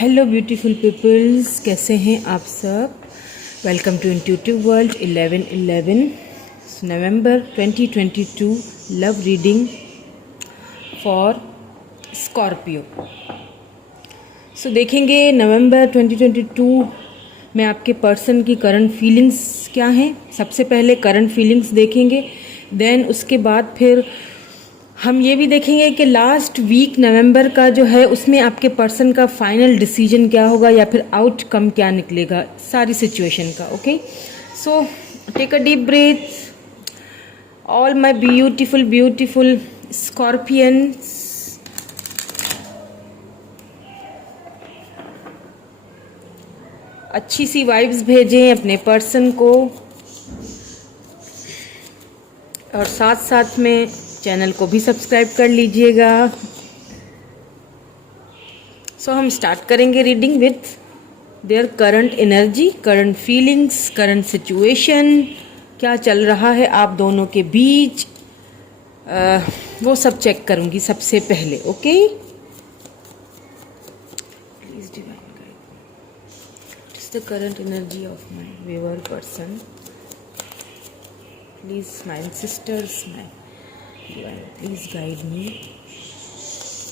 Hello beautiful peoples, कैसे हैं आप सब। Welcome to intuitive world 11/11 November 2022 love reading for Scorpio. So देखेंगे नवंबर 2022 में आपके पर्सन की करंट फीलिंग्स क्या हैं। सबसे पहले करंट फीलिंग्स देखेंगे, देन उसके बाद फिर हम ये भी देखेंगे कि लास्ट वीक नवंबर का जो है उसमें आपके पर्सन का फाइनल डिसीजन क्या होगा या फिर आउटकम क्या निकलेगा सारी सिचुएशन का। Okay, so take a deep breath, all my beautiful beautiful scorpions. अच्छी सी वाइब्स भेजें अपने पर्सन को और साथ साथ में चैनल को भी सब्सक्राइब कर लीजिएगा। सो हम स्टार्ट करेंगे reading with their current energy, current feelings, current situation, क्या चल रहा है आप दोनों के बीच, वो सब चेक करूंगी सबसे पहले। Okay, please divine guide, what is the current energy of my viewer person. Please my sister's, my divine, please guide me,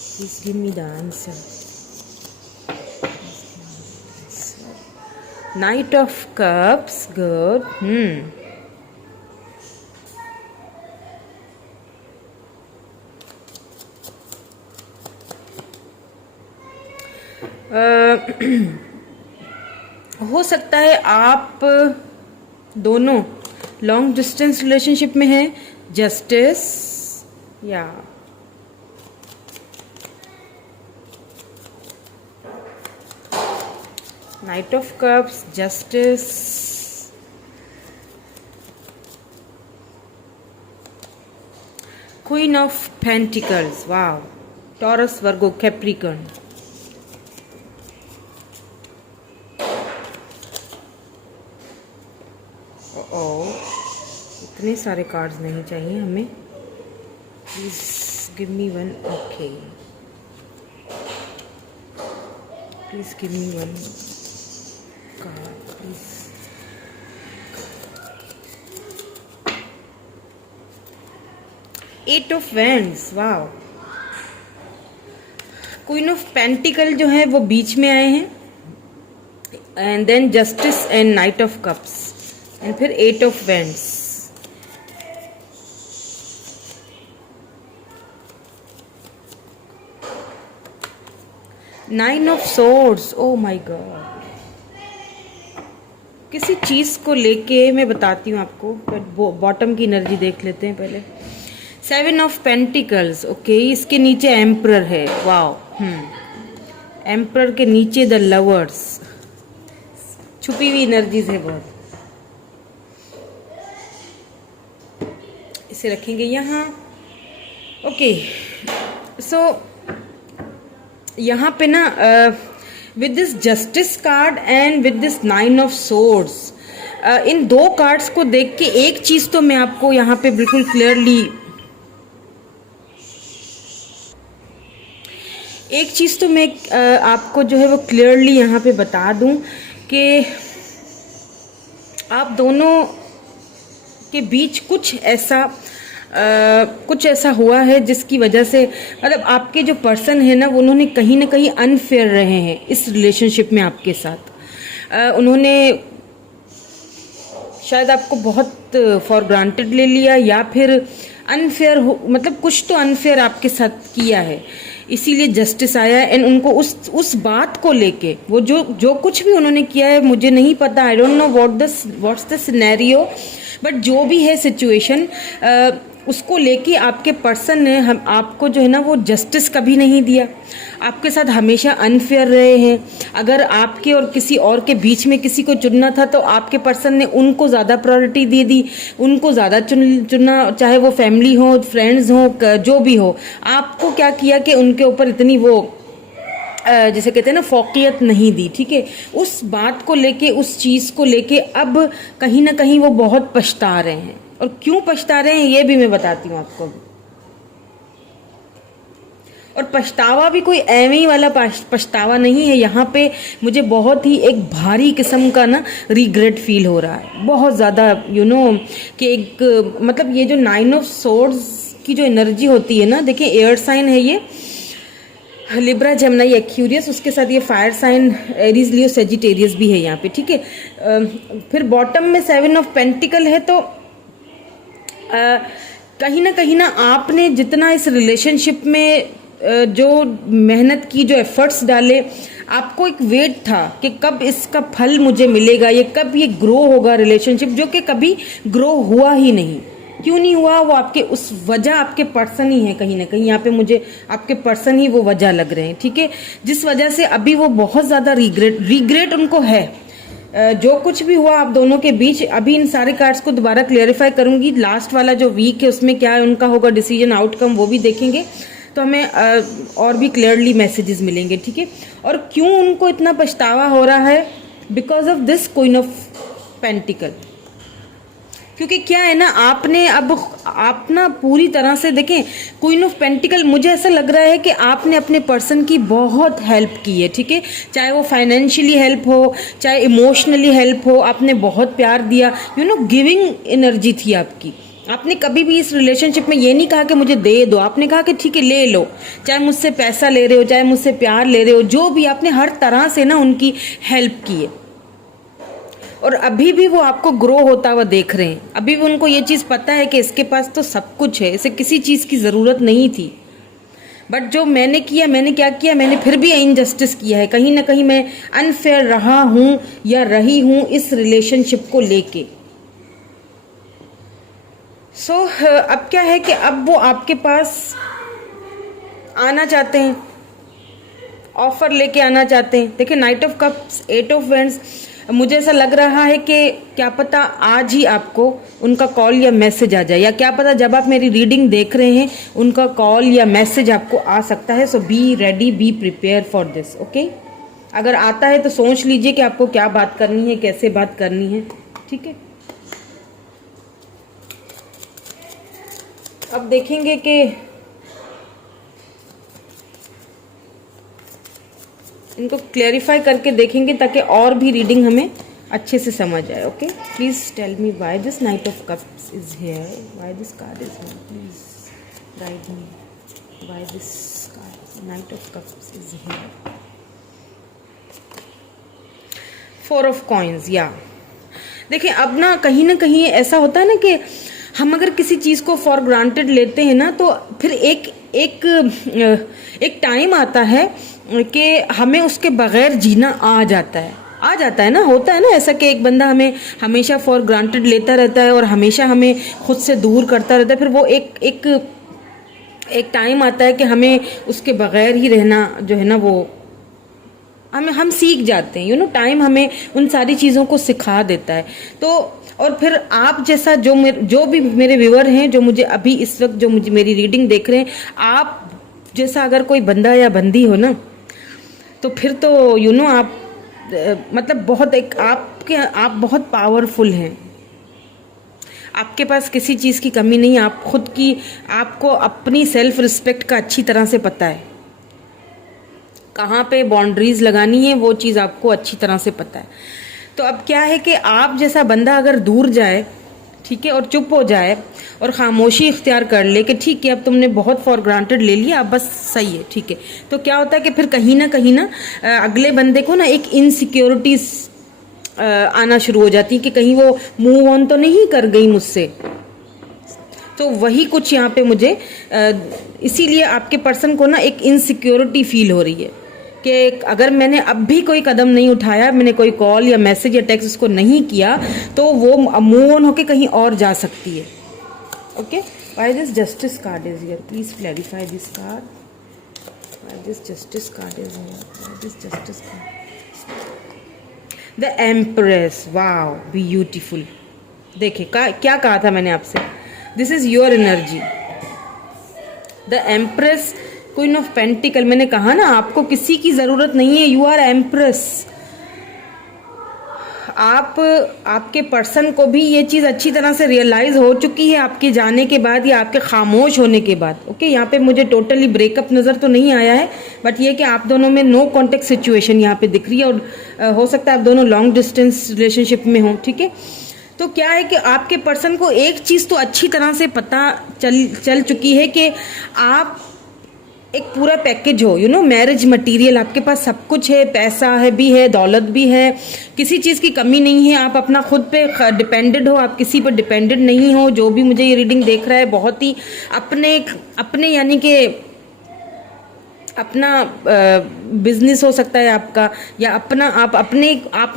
please give me the answer. Knight of Cups, good. हो सकता है आप दोनों long distance relationship में हैं। Justice या knight of cups, justice, queen of pentacles, wow, Taurus, Virgo, Capricorn. इतने सारे कार्ड्स नहीं चाहिए हमें, please give me one. Okay, please give me one card please. Eight of wands, wow, queen of pentacle जो है वो बीच में आए हैं, and then justice and knight of cups, and फिर eight of wands. Nine of swords, oh my God, किसी चीज को लेके मैं बताती हूँ आपको, बट बॉटम की एनर्जी देख लेते हैं पहले। सेवन ऑफ पेंटिकल्स, ओके, इसके नीचे एम्परर है, वाओ, एम्परर के नीचे द लवर्स, छुपी हुई एनर्जीज है बहुत। इसे रखेंगे यहाँ। ओके, सो यहाँ पे ना with this justice card and with this nine of swords, इन दो कार्ड्स को देख के एक चीज तो मैं आपको यहाँ पे बिल्कुल क्लियरली, एक चीज तो मैं आपको जो है वो क्लियरली यहाँ पे बता दूं कि आप दोनों के बीच कुछ ऐसा हुआ है जिसकी वजह से, मतलब आपके जो पर्सन है ना, उन्होंने कहीं ना कहीं अनफेयर रहे हैं इस रिलेशनशिप में आपके साथ। उन्होंने शायद आपको बहुत फॉर ग्रांटेड ले लिया, या फिर अनफेयर हो, मतलब कुछ तो अनफेयर आपके साथ किया है, इसीलिए जस्टिस आया। एंड उनको उस बात को लेके, वो जो कुछ भी उन्होंने किया है, मुझे नहीं पता, I don't know what's the scenario, but जो भी है सिचुएशन, उसको लेके आपके पर्सन ने आपको जो है ना वो जस्टिस कभी नहीं दिया, आपके साथ हमेशा अनफेयर रहे हैं। अगर आपके और किसी और के बीच में किसी को चुनना था तो आपके पर्सन ने उनको ज़्यादा प्रायोरिटी दे दी, उनको ज़्यादा चुना, चाहे वो फैमिली हो, फ्रेंड्स हो, जो भी हो। आपको क्या किया कि उनके ऊपर इतनी वो जैसे कहते हैं ना फोकियत नहीं दी, ठीक है। उस बात को लेके, उस चीज़ को लेके अब कहीं ना कहीं वो बहुत पछता रहे हैं, और क्यों पछता रहे हैं ये भी मैं बताती हूँ आपको। और पछतावा भी कोई एवं ही वाला पछतावा नहीं है, यहाँ पे मुझे बहुत ही एक भारी किस्म का ना रिग्रेट फील हो रहा है, बहुत ज़्यादा कि एक मतलब ये जो 9 ऑफ सोर्ड्स की जो एनर्जी होती है ना, देखिए एयर साइन है ये, लिब्रा जेमिनी एक्यूरियस, उसके साथ ये fire sign Aries Leo Sagittarius भी है यहाँ पे, ठीक है। फिर बॉटम में 7 ऑफ पेंटिकल है, तो कहीं ना आपने जितना इस रिलेशनशिप में जो मेहनत की, जो एफर्ट्स डाले, आपको एक वेट था कि कब इसका फल मुझे मिलेगा, ये कब ये ग्रो होगा रिलेशनशिप, जो कि कभी ग्रो हुआ ही नहीं। क्यों नहीं हुआ? वो आपके उस वजह आपके पर्सन ही है, कहीं ना कहीं यहाँ पे मुझे आपके पर्सन ही वो वजह लग रहे हैं, ठीक है, जिस वजह से अभी वो बहुत ज़्यादा रिग्रेट उनको है। जो कुछ भी हुआ आप दोनों के बीच, अभी इन सारे कार्ड्स को दोबारा क्लियरिफाई करूंगी, लास्ट वाला जो वीक है उसमें क्या है उनका होगा डिसीजन आउटकम, वो भी देखेंगे, तो हमें और भी क्लियरली मैसेजेस मिलेंगे, ठीक है। और क्यों उनको इतना पछतावा हो रहा है? Because of this queen of pentacle, क्योंकि क्या है ना, आपने अब आप ना पूरी तरह से देखें, क्वीन ऑफ पेंटिकल, मुझे ऐसा लग रहा है कि आपने अपने पर्सन की बहुत हेल्प की है, ठीक है, चाहे वो फाइनेंशियली हेल्प हो, चाहे इमोशनली हेल्प हो, आपने बहुत प्यार दिया, गिविंग एनर्जी थी आपकी। आपने कभी भी इस रिलेशनशिप में ये नहीं कहा कि मुझे दे दो, आपने कहा कि ठीक है ले लो, चाहे मुझसे पैसा ले रहे हो, चाहे मुझसे प्यार ले रहे हो, जो भी, आपने हर तरह से ना उनकी हेल्प की है। और अभी भी वो आपको ग्रो होता हुआ देख रहे हैं, अभी भी उनको ये चीज़ पता है कि इसके पास तो सब कुछ है, इसे किसी चीज़ की ज़रूरत नहीं थी, बट जो मैंने किया, मैंने क्या किया, मैंने फिर भी इनजस्टिस किया है, कहीं ना कहीं मैं अनफेयर रहा हूँ या रही हूँ इस रिलेशनशिप को लेके। सो अब क्या है कि अब वो आपके पास आना चाहते हैं, ऑफर लेके आना चाहते हैं। देखिए night of cups, 8 of vends, मुझे ऐसा लग रहा है कि क्या पता आज ही आपको उनका कॉल या मैसेज आ जाए, या क्या पता जब आप मेरी रीडिंग देख रहे हैं उनका कॉल या मैसेज आपको आ सकता है। So be ready, be prepare for this, okay. अगर आता है तो सोच लीजिए कि आपको क्या बात करनी है, कैसे बात करनी है, ठीक है। अब देखेंगे कि इनको क्लैरिफाई करके देखेंगे ताकि और भी रीडिंग हमें अच्छे से समझ आए, okay. Please tell me why this knight of cups is here, why this card is here, please guide me, why this card knight of cups is here. 4 of coins, या देखिए अब ना कहीं ऐसा होता है ना कि हम अगर किसी चीज़ को फॉर ग्रांटेड लेते हैं ना, तो फिर एक टाइम आता है कि हमें उसके बगैर जीना आ जाता है ना, होता है ना ऐसा कि एक बंदा हमें हमेशा फॉर ग्रांटेड लेता रहता है और हमेशा हमें खुद से दूर करता रहता है, फिर वो एक टाइम आता है कि हमें उसके बगैर ही रहना जो है ना, वो हम सीख जाते हैं, टाइम हमें उन सारी चीज़ों को सिखा देता है। तो और फिर आप जैसा जो भी मेरे व्यूअर हैं, जो मुझे अभी इस वक्त जो मुझे मेरी रीडिंग देख रहे हैं, आप जैसा अगर कोई बंदा या बंदी हो ना, तो फिर तो आप मतलब आप बहुत पावरफुल हैं, आपके पास किसी चीज़ की कमी नहीं है, आपको अपनी सेल्फ रिस्पेक्ट का अच्छी तरह से पता है, कहाँ पे बाउंड्रीज लगानी है वो चीज़ आपको अच्छी तरह से पता है। तो अब क्या है कि आप जैसा बंदा अगर दूर जाए, ठीक है, और चुप हो जाए और खामोशी इख्तियार कर ले कि ठीक है अब तुमने बहुत फॉर ग्रांटेड ले लिया, अब बस सही है, ठीक है, तो क्या होता है कि फिर कहीं ना अगले बंदे को ना एक इनसिक्योरिटीज आना शुरू हो जाती है कि कहीं वो मूव ऑन तो नहीं कर गई मुझसे। तो वही कुछ यहाँ पे मुझे इसीलिए आपके पर्सन को ना एक इनसिक्योरिटी फील हो रही है कि अगर मैंने अब भी कोई कदम नहीं उठाया, मैंने कोई कॉल या मैसेज या टेक्स्ट उसको नहीं किया, तो वो मूव ऑन होके कहीं और जा सकती है, okay. Why this justice card is here, please clarify this card, why this justice card is here, why this justice card, the empress, wow beautiful. देखिए क्या कहा था मैंने आपसे, this is your energy, the empress, queen of pentacle. मैंने कहा ना आपको किसी की जरूरत नहीं है, यू आर एम्प्रेस। आप आपके पर्सन को भी ये चीज़ अच्छी तरह से रियलाइज़ हो चुकी है आपके जाने के बाद या आपके खामोश होने के बाद। ओके, यहाँ पे मुझे टोटली ब्रेकअप नज़र तो नहीं आया है, बट ये कि आप दोनों में नो कॉन्टेक्ट सिचुएशन यहाँ पे दिख रही है, और हो सकता है आप दोनों लॉन्ग डिस्टेंस रिलेशनशिप में हो। ठीक है, तो क्या है कि आपके पर्सन को एक चीज़ तो अच्छी तरह से पता चल चुकी है कि आप एक पूरा पैकेज हो, मैरिज मटेरियल आपके पास सब कुछ है, पैसा है भी है, दौलत भी है, किसी चीज़ की कमी नहीं है, आप अपना खुद पे डिपेंडेड हो, आप किसी पर डिपेंडेड नहीं हो। जो भी मुझे ये रीडिंग देख रहा है बहुत ही अपने यानी कि अपना बिजनेस हो सकता है आपका, या आप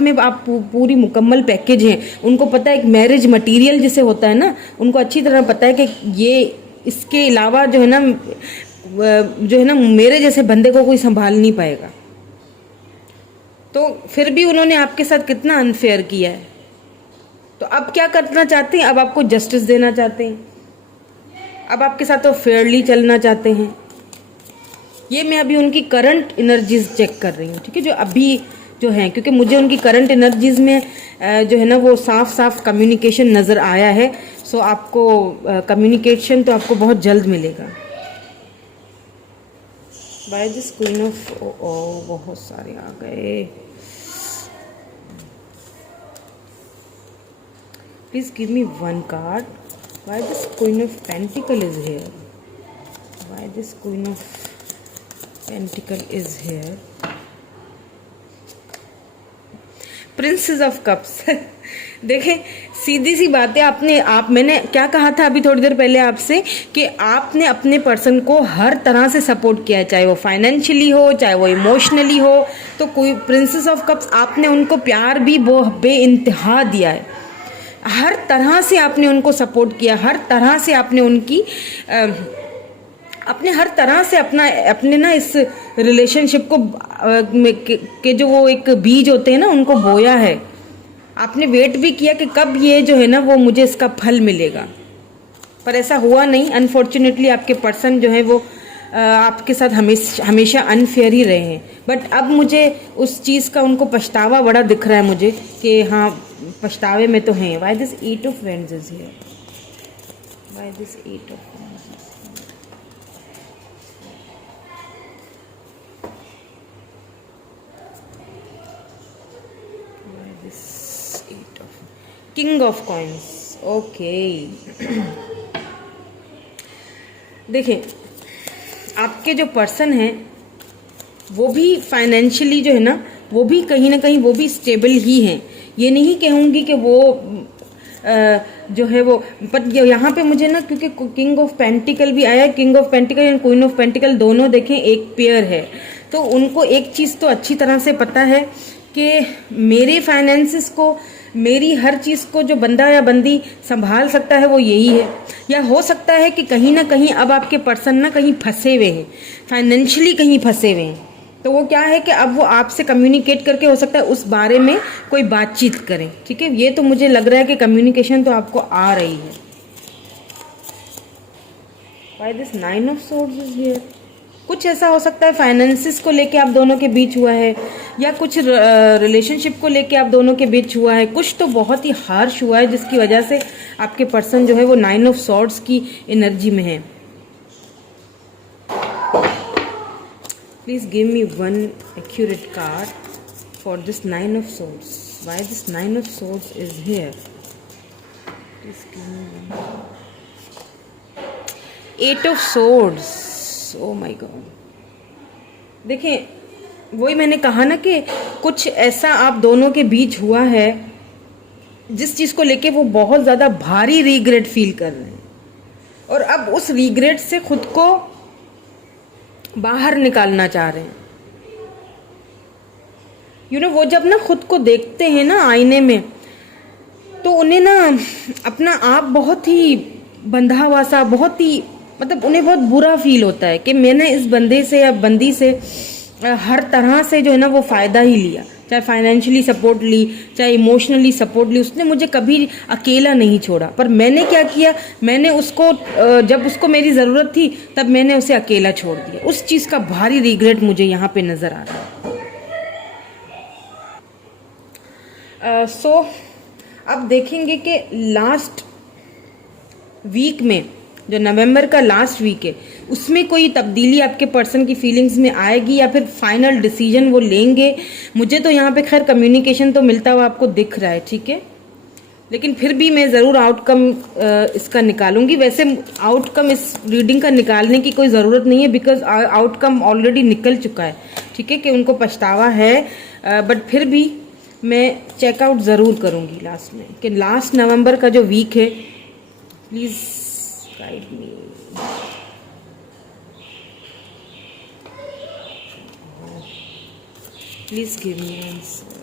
में आप पूरी मुकम्मल पैकेज हैं। उनको पता है एक मैरिज मटेरियल जिसे होता है ना, उनको अच्छी तरह पता है कि ये इसके अलावा जो है ना मेरे जैसे बंदे को कोई संभाल नहीं पाएगा। तो फिर भी उन्होंने आपके साथ कितना अनफेयर किया है। तो अब क्या करना चाहते हैं? अब आपको जस्टिस देना चाहते हैं, अब आपके साथ तो फेयरली चलना चाहते हैं। ये मैं अभी उनकी करंट एनर्जीज चेक कर रही हूँ, ठीक है, जो अभी जो है, क्योंकि मुझे उनकी करंट एनर्जीज में जो है ना वो साफ साफ कम्युनिकेशन नज़र आया है। सो आपको कम्युनिकेशन तो आपको बहुत जल्द मिलेगा। बाय दिस क्वीन ऑफ, बहुत सारे आ गए। Please give me one card. Why this Queen of Pentacle is here? Why this Queen of Pentacle is here? Princess of Cups. देखें, सीधी सी बात है। मैंने क्या कहा था अभी थोड़ी देर पहले आपसे कि आपने अपने पर्सन को हर तरह से सपोर्ट किया है, चाहे वो फाइनेंशियली हो, चाहे वो इमोशनली हो। तो कोई प्रिंसेस ऑफ कप्स, आपने उनको प्यार भी वो बेइंतहा दिया है, हर तरह से आपने उनको सपोर्ट किया, हर तरह से आपने उनकी अपने हर तरह से अपने ना इस रिलेशनशिप को के जो वो एक बीज होते हैं ना उनको बोया है। आपने वेट भी किया कि कब ये जो है ना वो मुझे इसका फल मिलेगा, पर ऐसा हुआ नहीं। अनफॉर्चुनेटली आपके पर्सन जो है वो आपके साथ हमेशा अनफेयर ही रहे हैं। बट अब मुझे उस चीज़ का उनको पछतावा बड़ा दिख रहा है मुझे कि हाँ पछतावे में तो हैं। Why this 8 of Wands is here? Why this 8 of Wands is here? Why this 8 of King of Coins? Okay देखिए, आपके जो पर्सन हैं वो भी फाइनेंशियली जो है ना वो भी कहीं ना कहीं वो भी स्टेबल ही हैं। ये नहीं कहूँगी कि वो जो है वो, बट यहाँ पे मुझे ना क्योंकि किंग ऑफ पेंटिकल भी आया है, king of pentacle and queen of pentacle दोनों देखें एक पेयर है, तो उनको एक चीज़ तो अच्छी तरह से पता है कि मेरे फाइनेंसिस को, मेरी हर चीज़ को जो बंदा या बंदी संभाल सकता है वो यही है। या हो सकता है कि कहीं ना कहीं अब आपके पर्सन ना कहीं फंसे हुए हैं, फाइनेंशियली कहीं फंसे हुए हैं, तो वो क्या है कि अब वो आपसे कम्युनिकेट करके हो सकता है उस बारे में कोई बातचीत करें। ठीक है, ये तो मुझे लग रहा है कि कम्युनिकेशन तो आपको आ रही है। Why this 9 of Swords is here? कुछ ऐसा हो सकता है फाइनेंसिस को लेके आप दोनों के बीच हुआ है, या कुछ रिलेशनशिप को लेके आप दोनों के बीच हुआ है, कुछ तो बहुत ही हार्श हुआ है जिसकी वजह से आपके पर्सन जो है वो 9 of Swords की एनर्जी में है। Please give me one accurate card for this 9 of Swords. Why this 9 of Swords is here? Please give me one. 8 of Swords. Oh my God. देखिए, वही मैंने कहा ना कि कुछ ऐसा आप दोनों के बीच हुआ है जिस चीज़ को लेके वो बहुत ज़्यादा भारी रिग्रेट फील कर रहे हैं, और अब उस रिग्रेट से खुद को बाहर निकालना चाह रहे हैं। वो जब ना खुद को देखते हैं ना आईने में, तो उन्हें ना अपना आप बहुत ही बंधा हुआ सा, बहुत ही मतलब उन्हें बहुत बुरा फील होता है कि मैंने इस बंदे से या बंदी से हर तरह से जो है ना वो फ़ायदा ही लिया, चाहे फाइनेंशियली सपोर्ट ली, चाहे इमोशनली सपोर्ट ली, उसने मुझे कभी अकेला नहीं छोड़ा। पर मैंने क्या किया, मैंने उसको जब उसको मेरी ज़रूरत थी तब मैंने उसे अकेला छोड़ दिया। उस चीज़ का भारी रिग्रेट मुझे यहाँ पे नज़र आ रहा है। सो अब देखेंगे कि लास्ट वीक में, जो नवंबर का लास्ट वीक है, उसमें कोई तब्दीली आपके पर्सन की फीलिंग्स में आएगी या फिर फाइनल डिसीजन वो लेंगे। मुझे तो यहाँ पे खैर कम्युनिकेशन तो मिलता हुआ आपको दिख रहा है, ठीक है, लेकिन फिर भी मैं ज़रूर आउटकम इसका निकालूंगी। वैसे आउटकम इस रीडिंग का निकालने की कोई ज़रूरत नहीं है, बिकॉज आउटकम ऑलरेडी निकल चुका है, ठीक है, कि उनको पछतावा है, बट फिर भी मैं चेकआउट ज़रूर करूंगी लास्ट में कि लास्ट नवंबर का जो वीक है, please guide me. Please give me answer.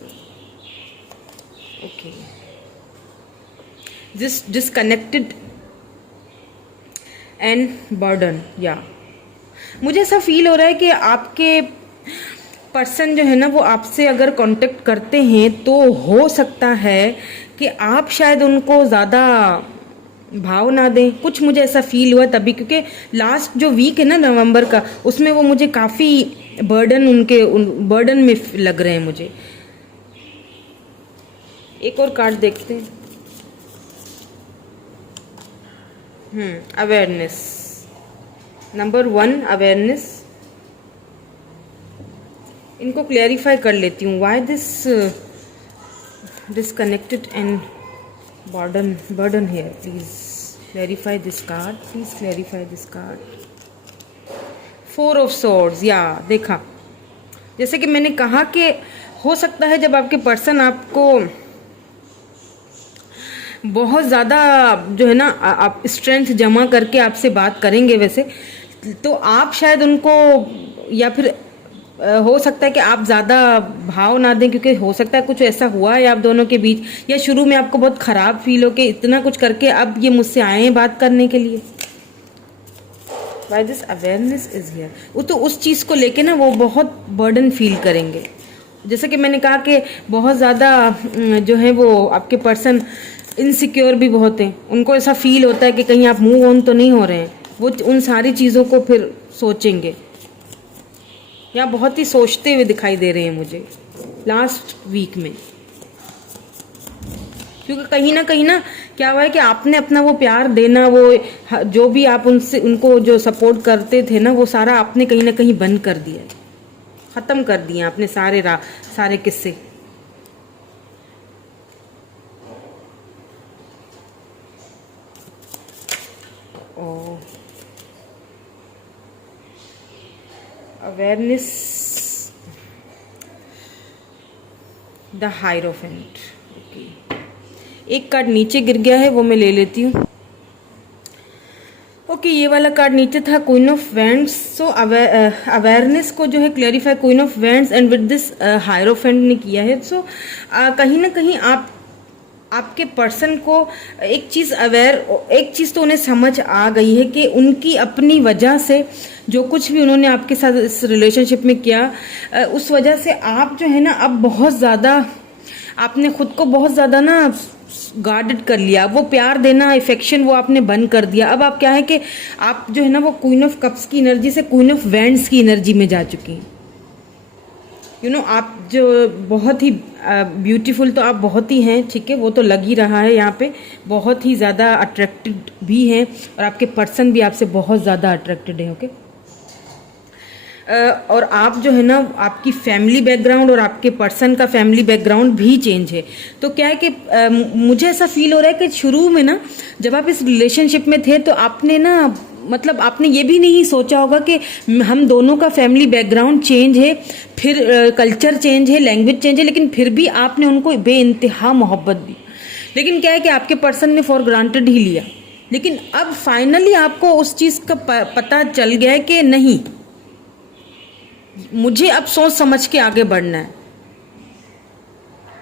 Okay, this disconnected and burden, या मुझे ऐसा फील हो रहा है कि आपके पर्सन जो है ना वो आपसे अगर कांटेक्ट करते हैं तो हो सकता है कि आप शायद उनको ज़्यादा भाव ना दें, कुछ मुझे ऐसा फील हुआ तभी, क्योंकि लास्ट जो वीक है ना नवंबर का, उसमें वो मुझे काफ़ी बर्डन में लग रहे हैं मुझे। एक और कार्ड देखते हैं। Awareness, number 1 awareness. इनको क्लैरिफाई कर लेती हूँ। Why this disconnected and burden here, please clarify this card, please clarify this card. 4 of swords, या देखा, जैसे कि मैंने कहा कि हो सकता है जब आपके पर्सन आपको बहुत ज़्यादा जो है ना आप स्ट्रेंथ जमा करके आपसे बात करेंगे वैसे, तो आप शायद उनको, या फिर हो सकता है कि आप ज़्यादा भाव ना दें, क्योंकि हो सकता है कुछ ऐसा हुआ है आप दोनों के बीच, या शुरू में आपको बहुत ख़राब फील हो कि इतना कुछ करके अब ये मुझसे आए हैं बात करने के लिए। Why this awareness is here? वो तो उस चीज़ को लेके ना वो बहुत बर्डन फील करेंगे। जैसे कि मैंने कहा कि बहुत ज़्यादा जो है वो आपके पर्सन इनसिक्योर भी बहुत हैं, उनको ऐसा फील होता है कि कहीं आप मूव ऑन तो नहीं हो रहे हैं, वो उन सारी चीज़ों को फिर सोचेंगे, या बहुत ही सोचते हुए दिखाई दे रहे हैं मुझे लास्ट वीक में, क्योंकि कहीं ना क्या हुआ है कि आपने अपना वो प्यार देना, वो जो भी आप उनको जो सपोर्ट करते थे ना, वो सारा आपने कहीं ना कहीं बंद कर दिया, ख़त्म कर दिया आपने सारे किस्से। Awareness, the hierophant. ओके, एक कार्ड नीचे गिर गया है, वो मैं ले लेती हूँ। ओके, ये वाला कार्ड नीचे था, queen of wands. So awareness को जो है clarify queen of wands and with this hierophant ने किया है। सो कहीं ना कहीं आपके पर्सन को एक चीज़ तो उन्हें समझ आ गई है कि उनकी अपनी वजह से जो कुछ भी उन्होंने आपके साथ इस रिलेशनशिप में किया, उस वजह से आप जो है ना अब बहुत ज़्यादा आपने खुद को बहुत ज़्यादा ना गार्डेड कर लिया, वो प्यार देना, इफेक्शन वो आपने बंद कर दिया। अब आप क्या है कि आप जो है ना वो क्वीन ऑफ कप्स की एनर्जी से क्वीन ऑफ वैंड्स की एनर्जी में जा चुकी हैं। आप जो बहुत ही ब्यूटीफुल तो आप बहुत ही हैं, ठीक है, वो तो लग ही रहा है यहाँ पे, बहुत ही ज़्यादा अट्रैक्टेड भी हैं, और आपके पर्सन भी आपसे बहुत ज़्यादा अट्रैक्टेड है। ओके, और आप जो है ना आपकी फैमिली बैकग्राउंड और आपके पर्सन का फैमिली बैकग्राउंड भी चेंज है। तो क्या है कि मुझे ऐसा फील हो रहा है कि शुरू में ना जब आप इस रिलेशनशिप में थे तो आपने ना मतलब आपने ये भी नहीं सोचा होगा कि हम दोनों का फैमिली बैकग्राउंड चेंज है, फिर कल्चर चेंज है, लैंग्वेज चेंज है, लेकिन फिर भी आपने उनको बेइंतहा मोहब्बत दी। लेकिन क्या है कि आपके पर्सन ने फॉर ग्रांटेड ही लिया, लेकिन अब फाइनली आपको उस चीज़ का पता चल गया है कि नहीं, मुझे अब सोच समझ के आगे बढ़ना है।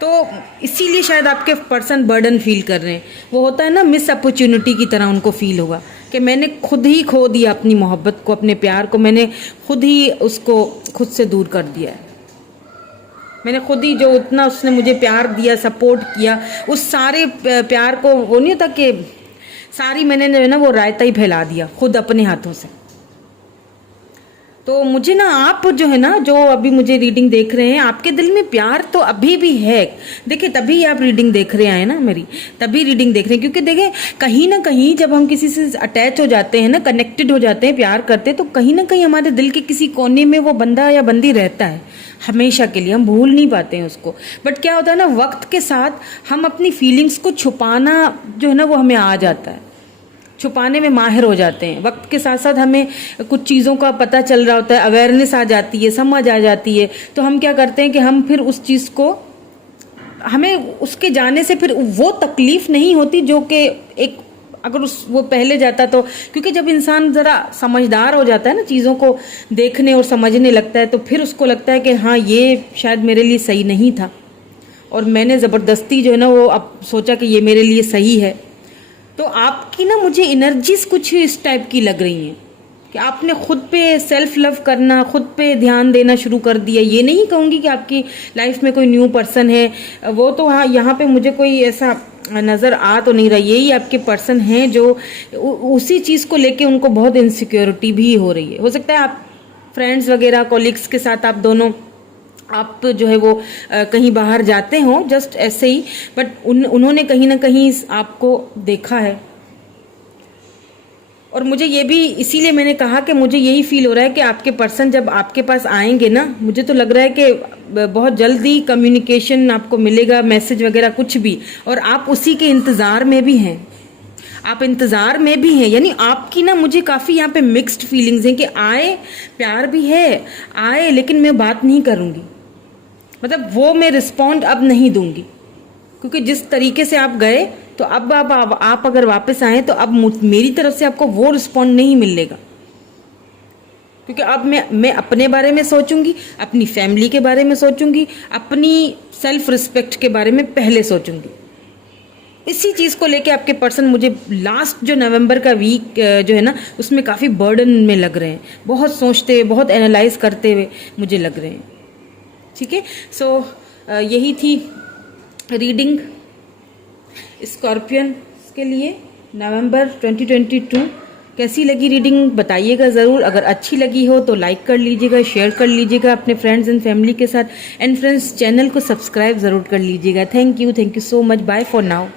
तो इसीलिए शायद आपके पर्सन बर्डन फील कर रहे हैं। वो होता है ना मिस अपॉर्चुनिटी की तरह उनको फील होगा कि मैंने खुद ही खो दिया अपनी मोहब्बत को, अपने प्यार को, मैंने खुद ही उसको खुद से दूर कर दिया है। मैंने खुद ही जो उतना उसने मुझे प्यार दिया, सपोर्ट किया, उस सारे प्यार को वो नहीं होता कि सारी मैंने जो है ना वो रायता ही फैला दिया खुद अपने हाथों से। तो मुझे ना आप जो है ना, जो अभी मुझे रीडिंग देख रहे हैं, आपके दिल में प्यार तो अभी भी है। देखिए तभी आप रीडिंग देख रहे हैं ना मेरी, तभी रीडिंग देख रहे हैं, क्योंकि देखिए कहीं ना कहीं जब हम किसी से अटैच हो जाते हैं ना, कनेक्टेड हो जाते हैं, प्यार करते हैं, तो कहीं ना कहीं हमारे दिल के किसी कोने में वो बंदा या बंदी रहता है हमेशा के लिए, हम भूल नहीं पाते हैं उसको। बट क्या होता है ना, वक्त के साथ हम अपनी फीलिंग्स को छुपाना जो है ना वो हमें आ जाता है, छुपाने में माहिर हो जाते हैं। वक्त के साथ साथ हमें कुछ चीज़ों का पता चल रहा होता है, अवेयरनेस आ जाती है, समझ आ जाती है, तो हम क्या करते हैं कि हम फिर उस चीज़ को, हमें उसके जाने से फिर वो तकलीफ नहीं होती जो कि एक अगर वो पहले जाता तो। क्योंकि जब इंसान ज़रा समझदार हो जाता है ना, चीज़ों को देखने और समझने लगता है, तो फिर उसको लगता है कि हाँ ये शायद मेरे लिए सही नहीं था, और मैंने ज़बरदस्ती जो है ना वो अब सोचा कि ये मेरे लिए सही है। तो आपकी ना मुझे एनर्जीज कुछ इस टाइप की लग रही हैं कि आपने खुद पे सेल्फ लव करना, खुद पे ध्यान देना शुरू कर दिया। ये नहीं कहूँगी कि आपकी लाइफ में कोई न्यू पर्सन है, वो तो हाँ यहाँ पे मुझे कोई ऐसा नज़र आ तो नहीं रहा। यही आपके पर्सन हैं जो उसी चीज़ को लेके उनको बहुत इनसिक्योरिटी भी हो रही है। हो सकता है आप फ्रेंड्स वगैरह कॉलीग्स के साथ आप दोनों आप जो है वो कहीं बाहर जाते हो जस्ट ऐसे ही, बट उन्होंने कहीं ना कहीं आपको देखा है। और मुझे ये भी इसीलिए मैंने कहा कि मुझे यही फील हो रहा है कि आपके पर्सन जब आपके पास आएंगे ना, मुझे तो लग रहा है कि बहुत जल्दी कम्युनिकेशन आपको मिलेगा, मैसेज वगैरह कुछ भी, और आप उसी के इंतज़ार में भी हैं। आप इंतज़ार में भी हैं, यानी आपकी ना मुझे काफ़ी यहाँ पे मिक्स्ड फीलिंग्स हैं कि आए, प्यार भी है, आए, लेकिन मैं बात नहीं करूँगी, मतलब वो मैं रिस्पॉन्ड अब नहीं दूंगी, क्योंकि जिस तरीके से आप गए, तो अब आप अगर वापस आए तो अब मेरी तरफ से आपको वो रिस्पॉन्ड नहीं मिलेगा, क्योंकि अब मैं अपने बारे में सोचूंगी, अपनी फैमिली के बारे में सोचूंगी, अपनी सेल्फ रिस्पेक्ट के बारे में पहले सोचूंगी। इसी चीज़ को लेके आपके पर्सन मुझे लास्ट जो नवंबर का वीक जो है ना उसमें काफ़ी बर्डन में लग रहे हैं, बहुत सोचते हुए, बहुत एनालाइज करते हुए मुझे लग रहे हैं। ठीक है, सो यही थी रीडिंग स्कॉर्पियन के लिए नवंबर 2022। कैसी लगी रीडिंग बताइएगा ज़रूर। अगर अच्छी लगी हो तो लाइक कर लीजिएगा, शेयर कर लीजिएगा अपने फ्रेंड्स एंड फैमिली के साथ, एंड फ्रेंड्स चैनल को सब्सक्राइब ज़रूर कर लीजिएगा। Thank you so much, bye for now.